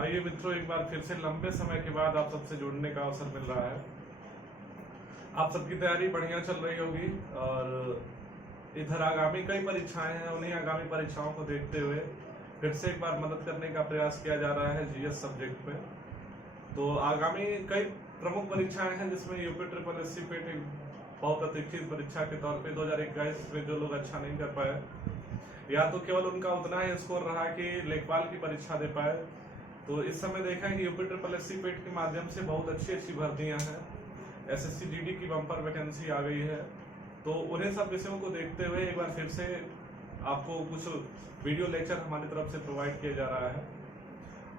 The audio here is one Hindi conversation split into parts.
आइए मित्रों, एक बार फिर से लंबे समय के बाद आप सबसे जुड़ने का अवसर मिल रहा है। आप सबकी तैयारी बढ़िया चल रही होगी और इधर आगामी कई परीक्षाएं हैं। उन्हीं आगामी परीक्षाओं को देखते हुए फिर से एक बार मदद करने का प्रयास किया जा रहा है जीएस सब्जेक्ट में। तो आगामी कई प्रमुख परीक्षाएं हैं जिसमें यूपी ट्रिपल एससी पेट एक बहुत अतिरिक्त परीक्षा के तौर पे 2021 में जो लोग अच्छा नहीं कर पाए, या तो केवल उनका उतना ही स्कोर रहा कि लेखपाल की परीक्षा दे पाए, तो इस समय देखा है कि यूपी ट्रिपल एससी पेट के माध्यम से बहुत अच्छी भर्तियां हैं। एसएससी जीडी की बम्पर वैकेंसी आ गई है। तो उन्हें सब विषयों को देखते हुए एक बार फिर से आपको कुछ वीडियो लेक्चर हमारी तरफ से प्रोवाइड किया जा रहा है।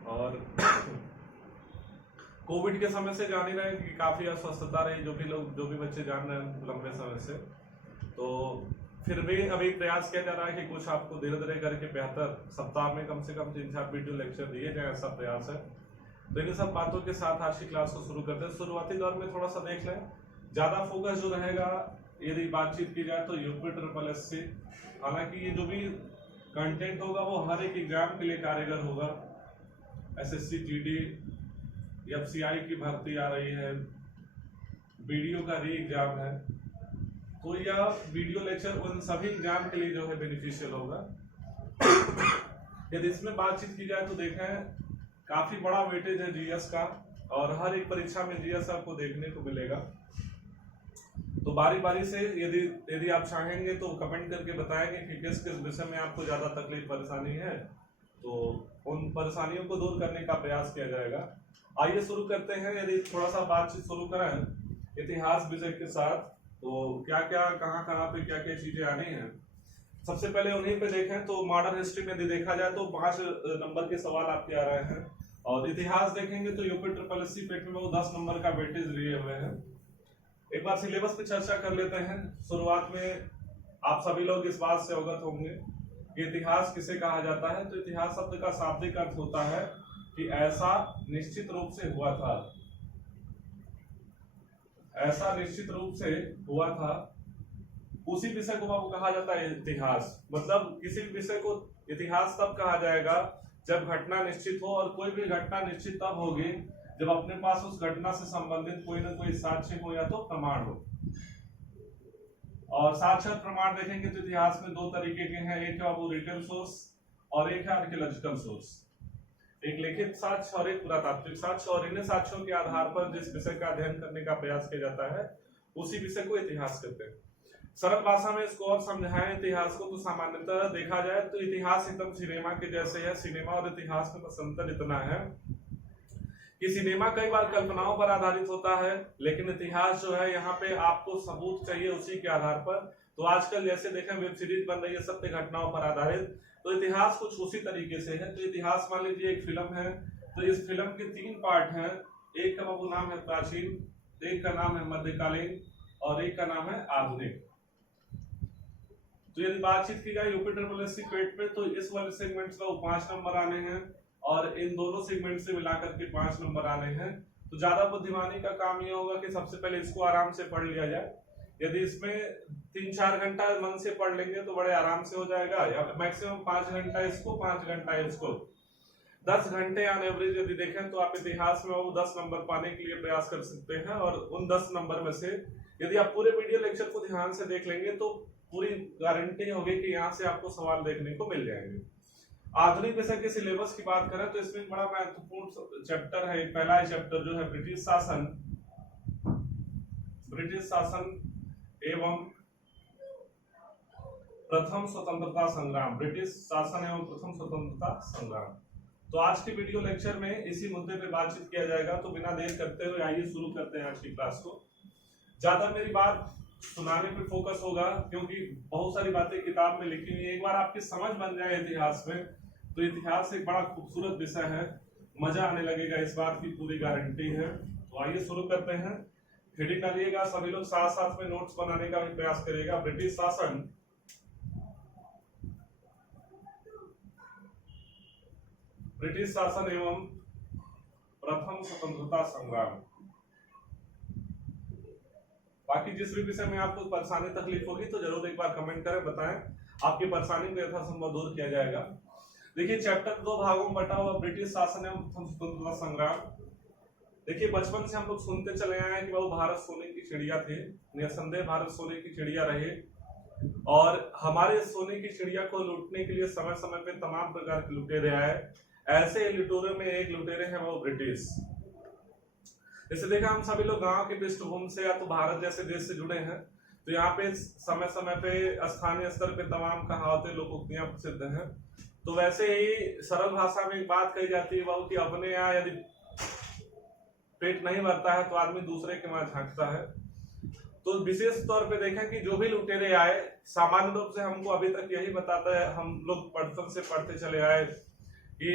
और कोविड के समय से जान ही रहे कि काफी अस्वस्थता रही, जो भी बच्चे जान रहे हैं लंबे समय से। तो फिर भी अभी प्रयास किया जा रहा है कि कुछ आपको धीरे धीरे करके बेहतर सप्ताह में कम से कम 3-4 वीडियो लेक्चर दिए जाए, ऐसा प्रयास है। तो इन सब बातों के साथ आज की क्लास को शुरू करते हैं। शुरुआती दौर में थोड़ा सा देख लें, ज्यादा फोकस जो रहेगा यदि बातचीत की जाए तो यूपी ट्रिपल एससी। हालांकि ये जो भी कंटेंट होगा वो हर एक एग्जाम के लिए कारगर होगा। एसएससी जीडी, एफसीआई की भर्ती आ रही है, बीडीओ का री एग्जाम है, तो यह वीडियो लेक्चर उन सभी एग्जाम के लिए जो है बेनिफिशियल होगा। यदि इसमें बातचीत की जाए तो देखें काफी बड़ा वेटेज है जीएस का, और हर एक परीक्षा में जीएस आपको देखने को मिलेगा। तो बारी बारी से यदि आप चाहेंगे तो कमेंट करके बताएंगे कि किस किस विषय में आपको ज्यादा तकलीफ परेशानी है, तो उन परेशानियों को दूर करने का प्रयास किया जाएगा। आइए शुरू करते हैं। यदि थोड़ा सा बातचीत शुरू करें इतिहास विषय के साथ, तो क्या क्या कहाँ पे क्या क्या चीजें आनी है। सबसे पहले उन्हीं पे देखें तो मॉडर्न हिस्ट्री में यदि देखा जाए तो 5 नंबर के सवाल आपके आ रहे हैं, और इतिहास देखेंगे तो यूपी ट्रिपल एससी पेट में वो 10 नंबर का वेटेज लिए हुए हैं। एक बार सिलेबस पे चर्चा कर लेते हैं। शुरुआत में आप सभी लोग इस बात से अवगत होंगे कि इतिहास किसे कहा जाता है। तो इतिहास शब्द का शाब्दिक अर्थ होता है कि ऐसा निश्चित रूप से हुआ था, ऐसा निश्चित रूप से हुआ था, उसी विषय को आपको कहा जाता है इतिहास। मतलब किसी भी विषय को इतिहास तब कहा जाएगा जब घटना निश्चित हो, और कोई भी घटना निश्चित तब होगी जब अपने पास उस घटना से संबंधित कोई ना कोई साक्ष्य हो या तो प्रमाण हो। और साक्ष्य प्रमाण देखेंगे तो इतिहास में 2 तरीके के हैं, एक है वो रिटन सोर्स और एक है आर्कियोलॉजिकल सोर्स। एक लिखित साक्ष्य और एक पुरातात्विक साक्ष्य, और इन साक्ष्यों के आधार पर जिस विषय का अध्ययन करने का प्रयास किया जाता है उसी विषय को इतिहास कहते हैं। सरल भाषा में इसको और समझाएं इतिहास को, तो सामान्यतः देखा जाए तो इतिहास एकदम सिनेमा के जैसे है। सिनेमा और इतिहास में अंतर इतना है कि सिनेमा कई बार कल्पनाओं पर आधारित होता है, लेकिन इतिहास जो है यहाँ पे आपको सबूत चाहिए उसी के आधार पर। तो आजकल जैसे देखें वेब सीरीज बन रही है सत्य घटनाओं पर आधारित, तो इतिहास कुछ उसी तरीके से है। तो इतिहास मान लीजिए एक फिल्म है, तो इस फिल्म के 3 पार्ट हैं। एक का वो नाम है प्राचीन, एक का नाम है मध्यकालीन, और एक का नाम है आधुनिक। तो यदि बातचीत की जाए यूपी ट्रिपल एससी पेट में, तो इस वाले सेगमेंट का 5 नंबर आने हैं, और इन दोनों सेगमेंट से मिलाकर के 5 नंबर आने हैं। तो ज्यादा बुद्धिमानी का काम यह होगा कि सबसे पहले इसको आराम से पढ़ लिया जाए। यदि इसमें 3-4 घंटा मन से पढ़ लेंगे तो बड़े आराम से हो जाएगा, या मैक्सिमम 5 घंटा इसको, 5 घंटा इसको, 10 घंटे ऑन एवरेज यदि देखें तो आप इतिहास में वो 10 नंबर पाने के लिए प्रयास कर सकते हैं। और उन 10 नंबर में से यदि आप पूरे वीडियो लेक्चर को ध्यान से देख लेंगे तो पूरी गारंटी होगी कि यहाँ से आपको सवाल देखने को मिल जाएंगे। आधुनिक विषय के सिलेबस की बात करें तो इसमें बड़ा महत्वपूर्ण चैप्टर है। पहला चैप्टर जो है ब्रिटिश शासन एवं प्रथम स्वतंत्रता संग्राम। ब्रिटिश शासन एवं प्रथम स्वतंत्रता संग्राम। तो आज के वीडियो लेक्चर में इसी मुद्दे पे बातचीत किया जाएगा। तो बिना देर करते हुए आइए शुरू करते हैं आज की क्लास को। ज्यादा मेरी बात सुनाने पे फोकस होगा क्योंकि बहुत सारी बातें किताब में लिखी हुई है। एक बार आपकी समझ बन जाए इतिहास में तो इतिहास एक बड़ा खूबसूरत विषय है, मजा आने लगेगा, इस बात की पूरी गारंटी है। तो आइए शुरू करते हैं। हेडिंग डालिएगा, सभी लोग साथ साथ में नोट्स बनाने का भी प्रयास करेगा। ब्रिटिश शासन एवं प्रथम स्वतंत्रता संग्राम। बाकी जिस भी विषय में आपको परेशानी तकलीफ होगी तो जरूर एक बार कमेंट करें, बताएं, आपकी परेशानी को यथासंभव दूर किया जाएगा। देखिए चैप्टर 2 भागों में बटा हुआ ब्रिटिश शासन एवं प्रथम स्वतंत्रता संग्राम। देखिए बचपन से हम लोग सुनते चले आए हैं कि वो भारत सोने की चिड़िया थे, निसंदेह भारत सोने की चिड़िया रहे और हमारे सोने की चिड़िया को लूटने के लिए समय समय पे तमाम प्रकार के लुटेरे आए। ऐसे लुटेरों में एक लुटेरे हैं वो ब्रिटिश। जैसे देखा हम सभी लोग गांव की पृष्ठभूमि से या तो भारत जैसे देश से जुड़े हैं, तो यहाँ पे समय समय पे स्थानीय स्तर पे तमाम कहावतें लोकोक्तियां प्रसिद्ध हैं। तो वैसे ही सरल भाषा में एक बात कही जाती है वो कि अपने यहाँ यदि पेट नहीं भरता है तो आदमी दूसरे के वहां झांकता है। तो विशेष तौर पे देखें कि जो भी लुटेरे आए सामान्य रूप से हमको अभी तक यही बताता है, हम लोग बचपन से पढ़ते चले आए कि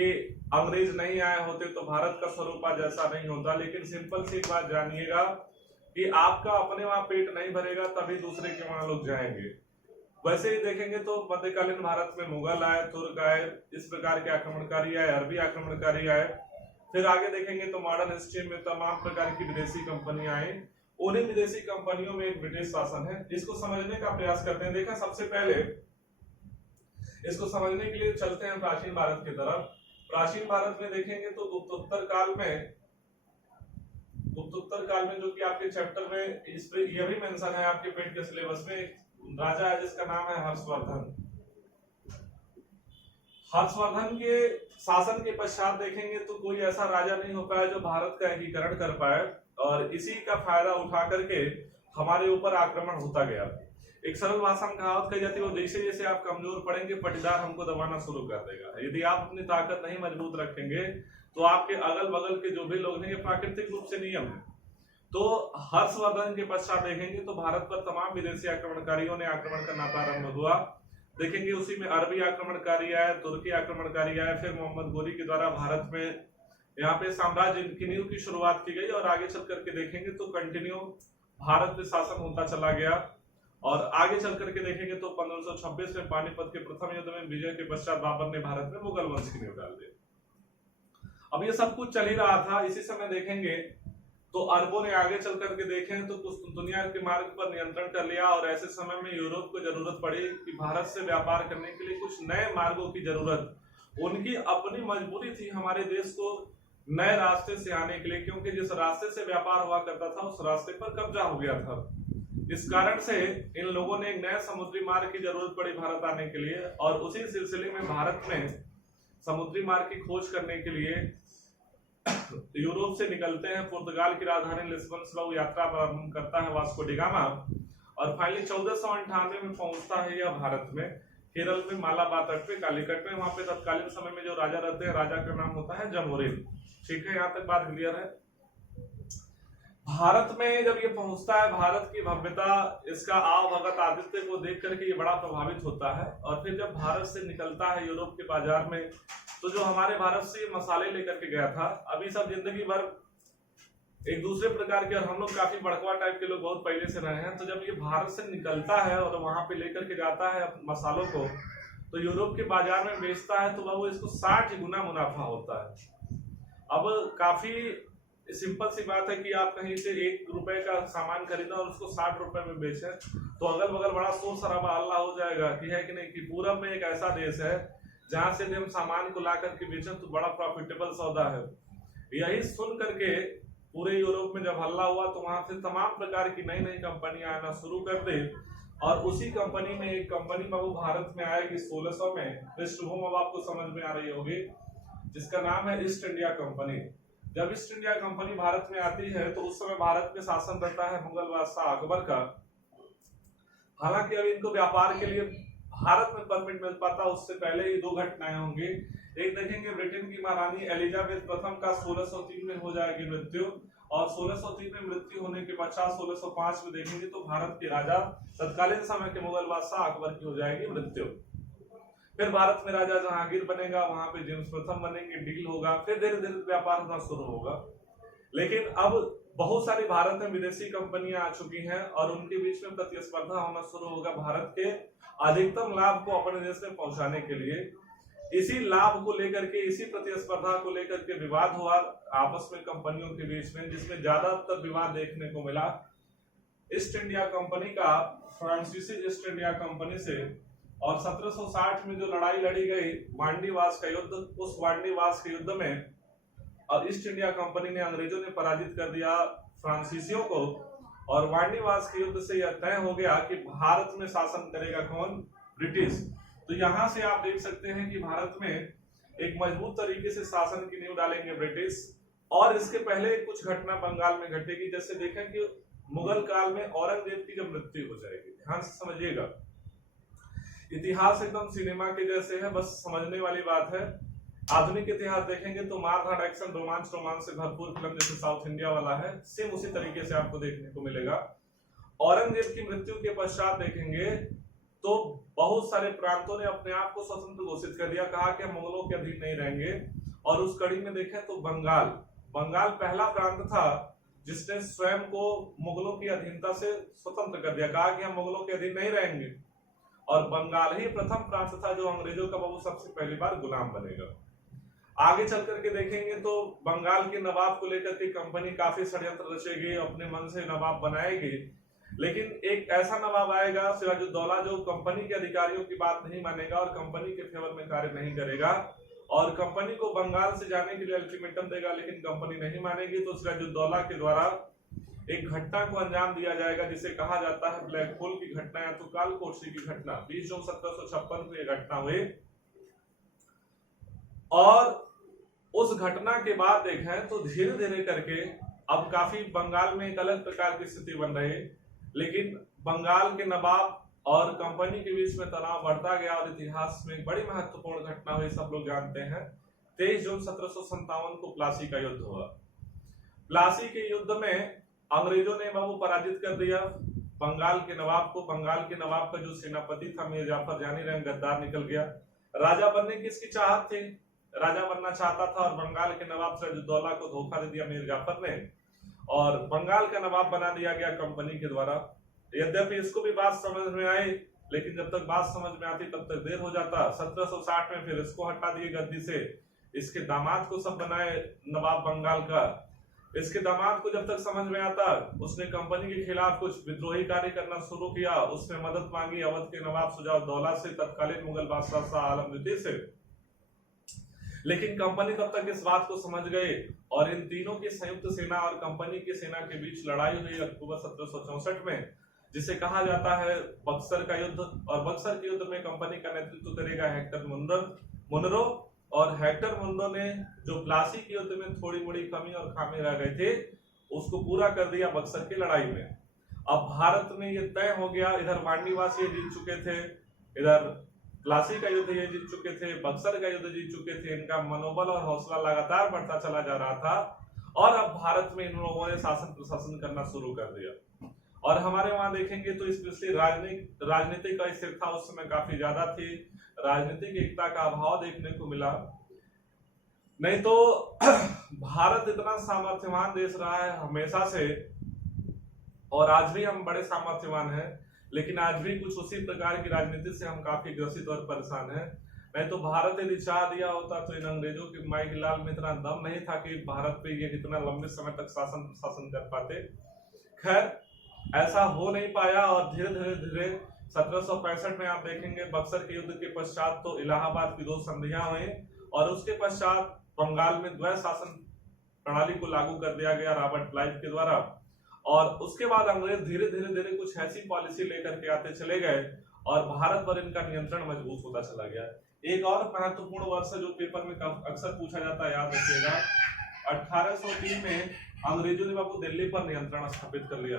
अंग्रेज नहीं आए होते तो भारत का स्वरूप आज ऐसा नहीं होता। लेकिन सिंपल सी बात जानिएगा कि आपका अपने वहां पेट नहीं भरेगा तभी दूसरे के वहां लोग जाएंगे। वैसे ही देखेंगे तो मध्यकालीन भारत में मुगल आए, तुर्क आए, इस प्रकार के आक्रमणकारी आए, अरबी आक्रमणकारी आए। फिर आगे देखेंगे तो मॉडर्न हिस्ट्री में तमाम प्रकार की विदेशी कंपनियां आई। उन्हीं विदेशी कंपनियों में एक ब्रिटिश शासन है। इसको समझने का प्रयास करते हैं। देखा सबसे पहले इसको समझने के लिए चलते हैं प्राचीन भारत की तरफ। प्राचीन भारत में देखेंगे तो गुप्तोत्तर काल में जो कि आपके चैप्टर में इस पे यह भी मेंशन है आपके पेट के सिलेबस में, एक राजा है जिसका नाम है हर्षवर्धन। हर्षवर्धन के शासन के पश्चात देखेंगे तो कोई ऐसा राजा नहीं हो पाया जो भारत का एकीकरण कर पाए और इसी का फायदा उठा करके हमारे ऊपर आक्रमण होता गया। एक सरल भाषा में कहावत कही जाती है, वो जैसे जैसे आप कमजोर पड़ेंगे पटीदार हमको दबाना शुरू कर देगा। यदि आप अपनी ताकत नहीं मजबूत रखेंगे तो आपके अगल बगल के जो भी लोग हैं, ये प्राकृतिक रूप से नियम है। तो हर्षवर्धन के पश्चात देखेंगे तो भारत पर तमाम विदेशी आक्रमणकारियों ने आक्रमण करना प्रारंभ हुआ। देखेंगे उसी में अरबी आक्रमणकारी आए, तुर्की आक्रमणकारी आए, फिर मोहम्मद गोरी के द्वारा भारत में यहाँ पे साम्राज्य की नींव की शुरुआत की गई और आगे चल करके देखेंगे तो कंटिन्यू भारत में शासन होता चला गया। और आगे चल करके देखेंगे तो 1526 में पानीपत के प्रथम युद्ध में विजय के पश्चात बाबर ने भारत में मुगल वंश की नींव डाल दी। अब ये सब कुछ चल ही रहा था। इसी समय देखेंगे तो अरबों ने आगे चल करके देखें तो कुछ दुनिया के मार्ग पर नियंत्रण कर लिया और ऐसे समय में यूरोप को जरूरत पड़ी कि भारत से व्यापार करने के लिए कुछ नए मार्गों की जरूरत। उनकी अपनी मजबूरी थी हमारे देश को नए रास्ते से आने के लिए, क्योंकि जिस रास्ते से व्यापार हुआ करता था उस रास्ते पर कब्जा हो गया था। इस कारण से इन लोगों ने एक नए समुद्री मार्ग की जरूरत पड़ी भारत आने के लिए और उसी सिलसिले में भारत में समुद्री मार्ग की खोज करने के लिए यूरोप से निकलते हैं। पुर्तगाल की राजधानी लिस्बन से वो यात्रा प्रारंभ करता है वास्को डी गामा और फाइनली 1498 में पहुंचता है यह भारत में, केरल में मालाबार तट पे कालीकट में। वहां पे तत्कालीन समय में जो राजा रहते हैं, राजा का नाम होता है जमोरिन। ठीक है, यहाँ तक बात क्लियर है। भारत में जब ये पहुंचता है, भारत की भव्यता, इसका आवभगत आदित्य को देख करके ये बड़ा प्रभावित होता है। और फिर जब भारत से निकलता है यूरोप के बाजार में, तो जो हमारे भारत से मसाले लेकर के गया था, अभी सब जिंदगी भर एक दूसरे प्रकार के, और हम लोग काफी बड़कवा टाइप के लोग बहुत पहले से रहे हैं। तो जब ये भारत से निकलता है और वहां पे लेकर के जाता है मसालों को, तो यूरोप के बाजार में बेचता है तो वह इसको 60 गुना मुनाफा होता है। अब काफी सिंपल सी बात है कि आप कहीं से 1 रुपए का सामान खरीदा और उसको 60 रुपए में बेचे, तो अगल बगल बड़ा शोर शराबा हल्ला हो जाएगा कि है कि नहीं, कि पूरब में एक ऐसा देश है जहां से हम सामान को ला करके बेचें तो बड़ा प्रॉफिटेबल सौदा है। यही सुन करके पूरे यूरोप में जब हल्ला हुआ तो वहां से तमाम प्रकार की नई नई कंपनियां आना शुरू कर दे और उसी कंपनी में एक कंपनी बाबू भारत में आएगी 1600 में। पृष्ठभूमि अब आपको समझ में आ रही होगी, जिसका नाम है ईस्ट इंडिया कंपनी। जब ईस्ट इंडिया कंपनी भारत में आती है तो उस समय भारत में शासन रहता है मुगल बादशाह अकबर का। हालांकि अब इनको व्यापार के लिए भारत में परमिट मिल पाता, उससे पहले ही 2 घटनाएं होंगी। एक देखेंगे ब्रिटेन की महारानी एलिजाबेथ प्रथम का 1603 में हो जाएगी मृत्यु और 1603 में मृत्यु होने के पश्चात 1605 में देखेंगे तो भारत के राजा तत्कालीन समय के मुगल बादशाह अकबर की हो जाएगी मृत्यु। फिर भारत में राजा जहांगीर बनेगा, वहां पे जेम्स प्रथम बनेंगे, डील होगा, फिर धीरे धीरे व्यापार होना शुरू होगा। लेकिन अब बहुत सारी भारत में विदेशी कंपनियां आ चुकी हैं और उनके बीच में प्रतिस्पर्धा होना शुरू होगा भारत के अधिकतम लाभ को अपने देश में पहुंचाने के लिए। इसी लाभ को लेकर के, इसी प्रतिस्पर्धा को लेकर के विवाद हुआ आपस में कंपनियों के बीच में, जिसमें ज्यादातर विवाद देखने को मिला ईस्ट इंडिया कंपनी का फ्रांसीसी ईस्ट इंडिया कंपनी से और 1760 में जो लड़ाई लड़ी गई वांडीवास का युद्ध, उस वांडीवास के युद्ध में और ईस्ट इंडिया कंपनी ने, अंग्रेजों ने पराजित कर दिया फ्रांसीसियों को, और वांडीवास के युद्ध से यह तय हो गया कि भारत में शासन करेगा कौन? ब्रिटिश। तो यहां से आप देख सकते हैं कि भारत में एक मजबूत तरीके से शासन की नींव डालेंगे ब्रिटिश। और इसके पहले कुछ घटना बंगाल में घटेगी, जैसे देखें कि मुगल काल में औरंगजेब की जब मृत्यु हो जाएगी। ध्यान से समझिएगा, इतिहास एकदम सिनेमा के जैसे है, बस समझने वाली बात है। आधुनिक इतिहास देखेंगे तो मारधाड़, एक्शन, रोमांच से भरपूर फिल्म जैसे साउथ इंडिया वाला है, सेम उसी तरीके से आपको देखने को मिलेगा। औरंगजेब की मृत्यु के पश्चात देखेंगे तो बहुत सारे प्रांतों ने अपने आप को स्वतंत्र घोषित कर दिया, कहा कि हम मुगलों के अधीन नहीं रहेंगे। और उस कड़ी में देखें तो बंगाल पहला प्रांत था जिसने स्वयं को मुगलों की अधीनता से स्वतंत्र कर दिया, कहा कि हम मुगलों के अधीन नहीं रहेंगे। और बंगाल ही प्रथम प्रांत था जो अंग्रेजों का बाबू सबसे पहली बार गुलाम बनेगा। आगे चल करके देखेंगे तो बंगाल के नवाब को लेकर के कंपनी काफी षड्यंत्र रचेगी, अपने मन से नवाब बनाएगी। लेकिन एक ऐसा नवाब आएगा सिराजुद्दौला जो कंपनी के अधिकारियों की बात नहीं मानेगा और कंपनी के फेवर में कार्य नहीं करेगा, और कंपनी को बंगाल से जाने के लिए अल्टीमेटम देगा, लेकिन कंपनी नहीं मानेगी। तो सिराजुद्दौला के द्वारा एक घटना को अंजाम दिया जाएगा जिसे कहा जाता है ब्लैक होल की घटना या तो कालकोठरी की घटना। 20 जून 1756 को यह घटना हुई। और उस घटना के बाद देखें तो धीरे धीरे करके अब काफी बंगाल में एक अलग प्रकार की स्थिति बन रही है, लेकिन बंगाल के नवाब और कंपनी के बीच में तनाव बढ़ता गया और इतिहास में एक बड़ी महत्वपूर्ण घटना हुई, सब लोग जानते हैं। 23 जून 1757 को प्लासी का युद्ध हुआ। प्लासी के युद्ध में अंग्रेजों ने बाबू पराजित कर दिया बंगाल के नवाब को। बंगाल के नवाब का जो सेनापति था मीर जाफर, जानी रहे गद्दार निकल गया। राजा बनने की इसकी चाहत थी, राजा बनना चाहता था, और बंगाल के नवाब सिराजुद्दौला को धोखा दे दिया मीर जाफर ने, और बंगाल का नवाब बना दिया गया कंपनी के द्वारा। यद्यपि इसको भी बात समझ में आई, लेकिन जब तक बात समझ में आती तब तक देर हो जाता। 1760 में फिर इसको हटा दिए गद्दी से, इसके दामाद को सब बनाए नवाब बंगाल का। इसके दामाद को जब तक समझ में आता, उसने कंपनी के खिलाफ कुछ विद्रोही कार्य करना शुरू किया। उसने मदद मांगी अवध के नवाब शुजाउद्दौला से, तत्कालीन मुगल बादशाह शाह आलम द्वितीय से। लेकिन कंपनी तब तक इस बात को समझ गए और इन तीनों की संयुक्त सेना और कंपनी की सेना के बीच लड़ाई हुई अक्टूबर 1764 में, जिसे कहा जाता है बक्सर का युद्ध। और बक्सर के युद्ध में कंपनी का नेतृत्व करेगा हेक्टर मुनरो। और हेक्टर मुनरो ने जो प्लासी के युद्ध में थोड़ी मोड़ी कमी और खामी रह गए थे, उसको पूरा कर दिया बक्सर की लड़ाई में। अब भारत में ये तय हो गया, इधर वांडीवास ये जीत चुके थे, इधर प्लासी का युद्ध ये जीत चुके थे, बक्सर का युद्ध जीत चुके थे। इनका मनोबल और हौसला लगातार बढ़ता चला जा रहा था, और अब भारत में इन लोगों ने शासन प्रशासन करना शुरू कर दिया। और हमारे वहां देखेंगे तो स्पेशली राजनीतिक अस्थिरता उस समय काफी ज्यादा थी, राजनीतिक एकता का अभाव देखने को मिला। नहीं तो भारत इतना सामर्थ्यवान देश रहा है हमेशा से, और आज भी हम बड़े सामर्थ्यवान हैं, लेकिन आज भी कुछ उसी प्रकार की राजनीति से हम काफी ग्रसित और परेशान हैं। नहीं तो भारत यदि चाह दिया होता तो इन अंग्रेजों के माई के लाल में इतना दम नहीं था कि भारत पे ये इतना लंबे समय तक शासन कर पाते। खैर, ऐसा हो नहीं पाया, और धीरे धीरे 1765 में आप देखेंगे बक्सर के युद्ध के पश्चात तो इलाहाबाद की 2 संधियां हुई, और उसके पश्चात बंगाल में द्वैध शासन प्रणाली को लागू कर दिया गया रॉबर्ट क्लाइव के द्वारा। और उसके बाद अंग्रेज धीरे धीरे कुछ ऐसी पॉलिसी लेकर के आते चले गए, और भारत पर इनका नियंत्रण मजबूत होता चला गया। एक और महत्वपूर्ण वर्ष जो पेपर में अक्सर पूछा जाता है, याद रखिएगा, 1803 में अंग्रेजों ने बाबू दिल्ली पर नियंत्रण स्थापित कर लिया।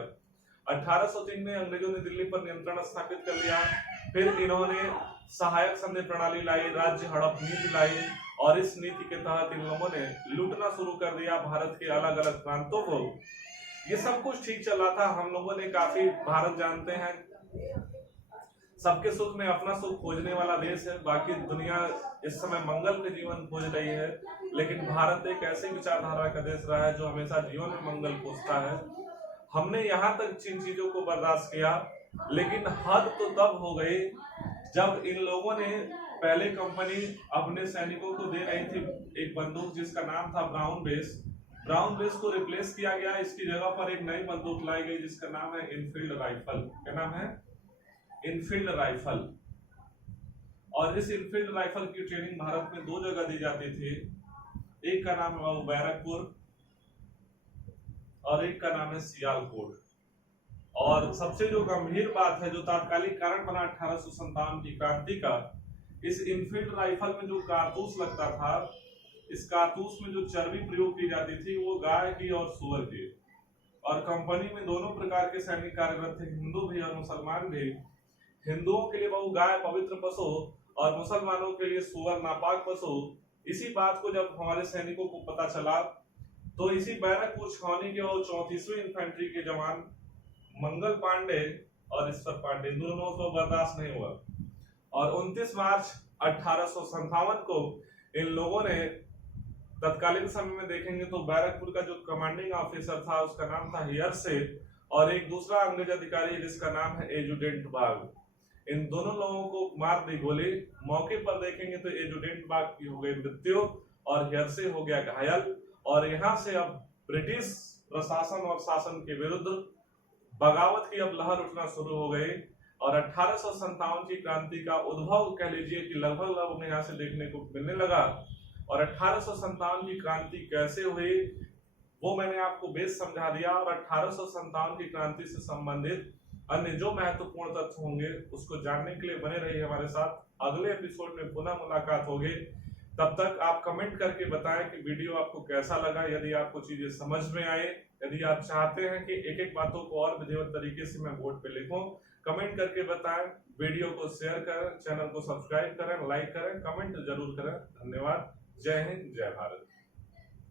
1803 में अंग्रेजों ने दिल्ली पर नियंत्रण स्थापित कर लिया। फिर इन्होंने सहायक संधि प्रणाली लाई, राज्य हड़प नीति लाई, और इस नीति के तहत इन लोगों ने लूटना शुरू कर दिया भारत के अलग अलग प्रांतों को। ये सब कुछ ठीक चल रहा था, हम लोगों ने काफी, भारत जानते हैं सबके सुख में अपना सुख खोजने वाला देश है। बाकी दुनिया इस समय मंगल पे जीवन खोज रही है, लेकिन भारत एक ऐसी विचारधारा का देश रहा है जो हमेशा जीवन में मंगल खोजता है। हमने यहाँ तक जिन चीजों को बर्दाश्त किया, लेकिन हद तो तब हो गई जब इन लोगों ने, पहले कंपनी अपने सैनिकों को दे रही थी एक बंदूक जिसका नाम था ब्राउन बेस को रिप्लेस किया गया। इसकी जगह पर एक नई बंदूक लाई गई जिसका नाम है इनफील्ड राइफल। क्या नाम है? Enfield rifle. और इस इनफील्ड राइफल की ट्रेनिंग भारत में 2 जगह दी जाती थी। एक का नाम है बैरकपुर और एक का नाम है सियालकोट। और सबसे जो गंभीर बात है, जो तात्कालिक कारण बना 1857 की क्रांति का, इस इनफील्ड राइफल में जो कारतूस लगता था, इस कारतूस में जो चर्बी प्रयोग की जाती थी वो गाय की और सुअर की। और कंपनी में दोनों प्रकार के सैनिक कार्यरत थे, हिंदू भी और मुसलमान भी। हिंदुओं के लिए बहु गाय पवित्र पशु और मुसलमानों के लिए सुअर नापाक पशु। इसी बात को जब हमारे सैनिकों को पता चला तो इसी बैरकपुर छावनी के और 34वीं इन्फेंट्री के जवान मंगल पांडे और ईश्वर पांडे, दोनों को बर्दाश्त नहीं हुआ और 29 मार्च 1857 को इन लोगों ने, तत्कालीन समय में देखेंगे तो बैरकपुर का जो कमांडिंग ऑफिसर था उसका नाम था हियरसे और एक दूसरा अंग्रेज अधिकारी जिसका नाम है एजुडेंट बाग, इन दोनों लोगों को मार दी गोली। मौके पर देखेंगे तो एजुडेंट बाग की हो गई मृत्यु और हियरसे हो गया घायल। और यहाँ से अब ब्रिटिश प्रशासन और शासन के विरुद्ध बगावत की अब लहर उठना शुरू हो गई और 1857 की क्रांति का उद्भव कह लीजिए कि लगभग हमें यहाँ से देखने को मिलने लगा। और 1857 की क्रांति कैसे हुई वो मैंने आपको बेस समझा दिया और 1857 की क्रांति से संबंधित अन्य जो महत्वपूर्ण तथ्य होंगे उसको जानने के लिए बने रहिए हमारे साथ। अगले एपिसोड में पुनः मुलाकात होगी। तब तक आप कमेंट करके बताएं कि वीडियो आपको कैसा लगा, यदि आपको चीजें समझ में आए, यदि आप चाहते हैं कि एक एक बातों को और विधिवत तरीके से मैं बोर्ड पे लिखूं, कमेंट करके बताएं। वीडियो को शेयर करें, चैनल को सब्सक्राइब करें, लाइक करें, कमेंट जरूर करें। धन्यवाद। जय हिंद, जय भारत।